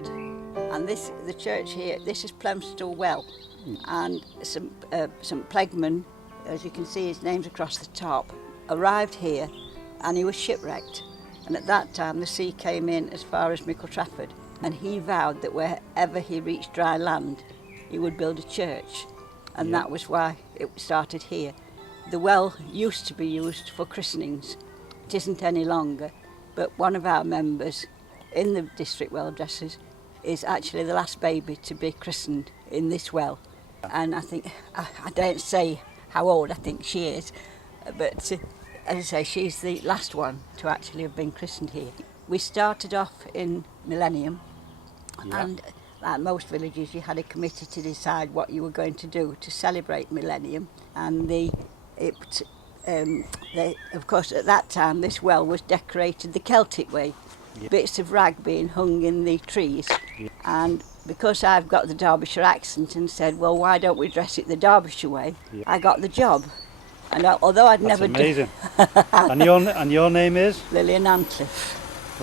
Trafford, and the church here, this is Plemstall Well, and St Plegman, as you can see his name's across the top, arrived here and he was shipwrecked, and at that time the sea came in as far as Mickle Trafford, and he vowed that wherever he reached dry land he would build a church, and that was why it started here. The well used to be used for christenings. It isn't any longer, but one of our members in the district well dressers is actually the last baby to be christened in this well. And I think, I don't say how old I think she is, but as I say, she's the last one to actually have been christened here. We started off in Millennium, and like most villages, you had a committee to decide what you were going to do to celebrate Millennium, and of course at that time this well was decorated the Celtic way, bits of rag being hung in the trees, and because I've got the Derbyshire accent and said, well, why don't we dress it the Derbyshire way, I got the job. And although I'd never done... That's amazing. and your name is? Lillian Antliff.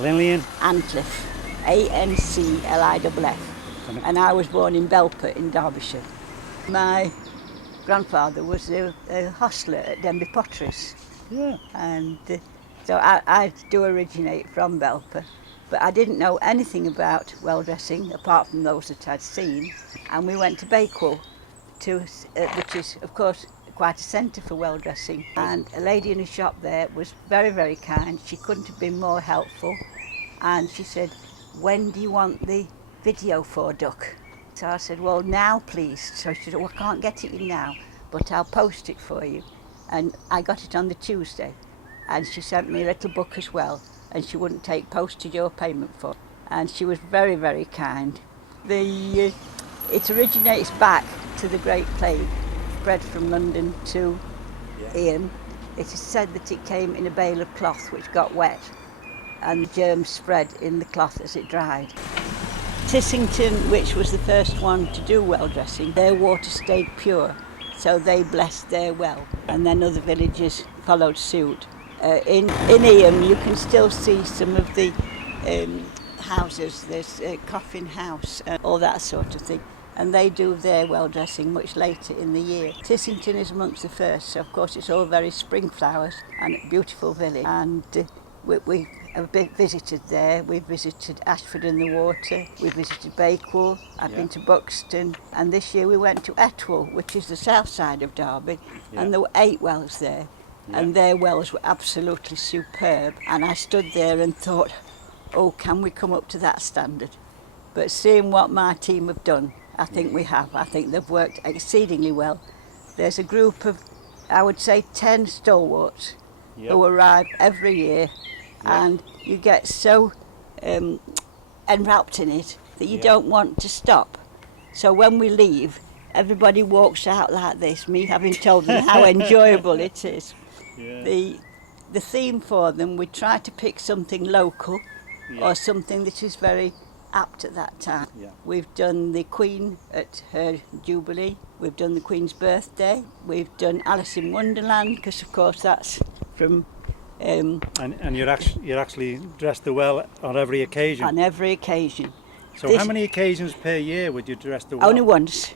Lillian? Antliff. A-N-C-L-I-F-F. And I was born in Belper in Derbyshire. My grandfather was a hostler at Denby Potteries. Yeah. And so I do originate from Belper, but I didn't know anything about well dressing apart from those that I'd seen. And we went to Bakewell, which is of course quite a centre for well dressing. And a lady in a shop there was very, very kind. She couldn't have been more helpful. And she said, when do you want the video for, Duck? So I said, well, now please. So she said, well, I can't get it in now, but I'll post it for you. And I got it on the Tuesday, and she sent me a little book as well, and she wouldn't take postage or payment for it. And she was very, very kind. It originates back to the Great Plague, spread from London to Ian. It is said that it came in a bale of cloth which got wet, and the germs spread in the cloth as it dried. Tissington, which was the first one to do well dressing, their water stayed pure, so they blessed their well, and then other villages followed suit. In Ian you can still see some of the houses. There's a coffin house, all that sort of thing, and they do their well dressing much later in the year. Tissington is amongst the first, so of course it's all very spring flowers and a beautiful village, and we have visited there. We visited Ashford in the Water, we visited Bakewell, I've been to Buxton, and this year we went to Etwell, which is the south side of Derby, and there were 8 wells there, and their wells were absolutely superb, and I stood there and thought, oh, can we come up to that standard? But seeing what my team have done, I think we have. I think they've worked exceedingly well. There's a group of, I would say, 10 stalwarts who arrive every year, and you get so enwrapped in it that you don't want to stop. So when we leave, everybody walks out like this, me having told them how enjoyable it is. The theme for them, we try to pick something local or something that is very apt at that time. We've done the Queen at her Jubilee, we've done the Queen's birthday, we've done Alice in Wonderland, because of course that's from... and you're actually dressed the well on every occasion? On every occasion. So how many occasions per year would you dress the well? Only once.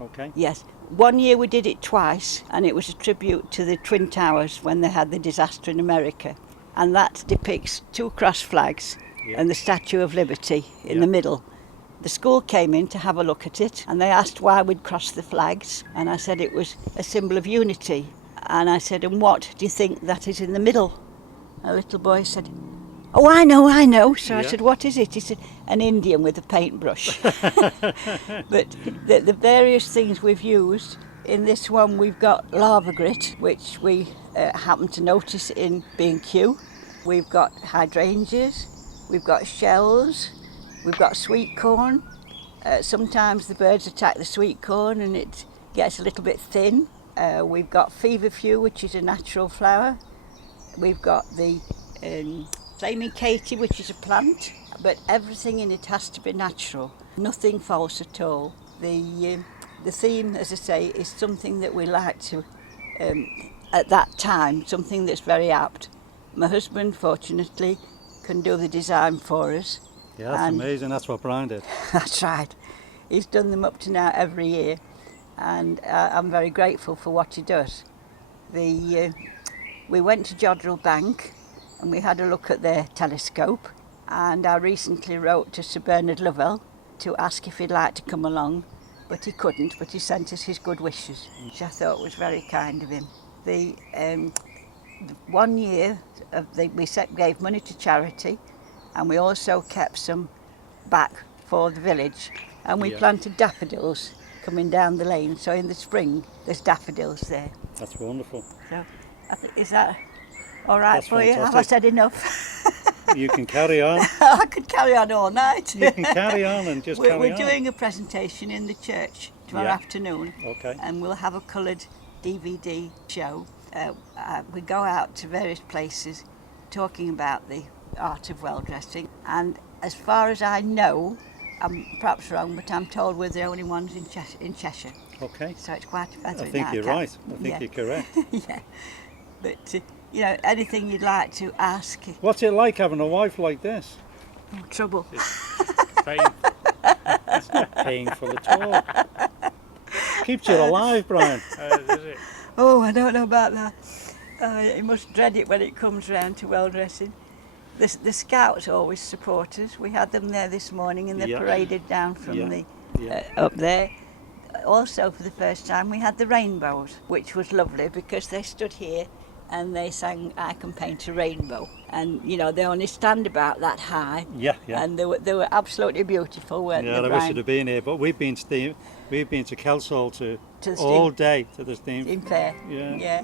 Okay. Yes. One year we did it twice, and it was a tribute to the Twin Towers when they had the disaster in America. And that depicts 2 cross flags and the Statue of Liberty in the middle. The school came in to have a look at it, and they asked why we'd cross the flags, and I said it was a symbol of unity. And I said, and what do you think that is in the middle? A little boy said, oh, I know. So I said, what is it? He said, an Indian with a paintbrush. But the various things we've used, in this one we've got lava grit, which we happened to notice in B&Q. We've got hydrangeas, we've got shells, we've got sweet corn. Sometimes the birds attack the sweet corn and it gets a little bit thin. We've got feverfew, which is a natural flower. We've got the flaming Katie, which is a plant, but everything in it has to be natural, nothing false at all. The theme, as I say, is something that we like to, at that time, something that's very apt. My husband, fortunately, can do the design for us, Yeah, that's amazing. That's what Brian did. That's right. He's done them up to now every year, and I'm very grateful for what he does. We went to Jodrell Bank and we had a look at their telescope, and I recently wrote to Sir Bernard Lovell to ask if he'd like to come along, but he couldn't, but he sent us his good wishes, which I thought was very kind of him. The 1 year we gave money to charity, and we also kept some back for the village, and we planted daffodils coming down the lane, so in the spring there's daffodils there. That's wonderful. So is that all right for you? Have I said enough? You can carry on. I could carry on all night. You can carry on and just carry on. We're doing a presentation in the church tomorrow afternoon. Okay. And we'll have a coloured DVD show. We go out to various places talking about the art of well dressing, and as far as I know, I'm perhaps wrong, but I'm told we're the only ones in Cheshire. Okay. So it's quite a feather. I think you're right. I think you're correct. Yeah. But anything you'd like to ask. What's it like having a wife like this? Oh, trouble. It's not painful at all. Keeps you alive, Brian. Does it? Oh, I don't know about that. You must dread it when it comes round to well dressing. The Scouts always support us. We had them there this morning, and they paraded down from up there. Also, for the first time, we had the rainbows, which was lovely because they stood here and they sang "I Can Paint a Rainbow," and they only stand about that high. Yeah. And they were absolutely beautiful, weren't they? Yeah, I wish you'd have been here, but we've been to Kelsall all day to the Steam Fair. Yeah. Yeah.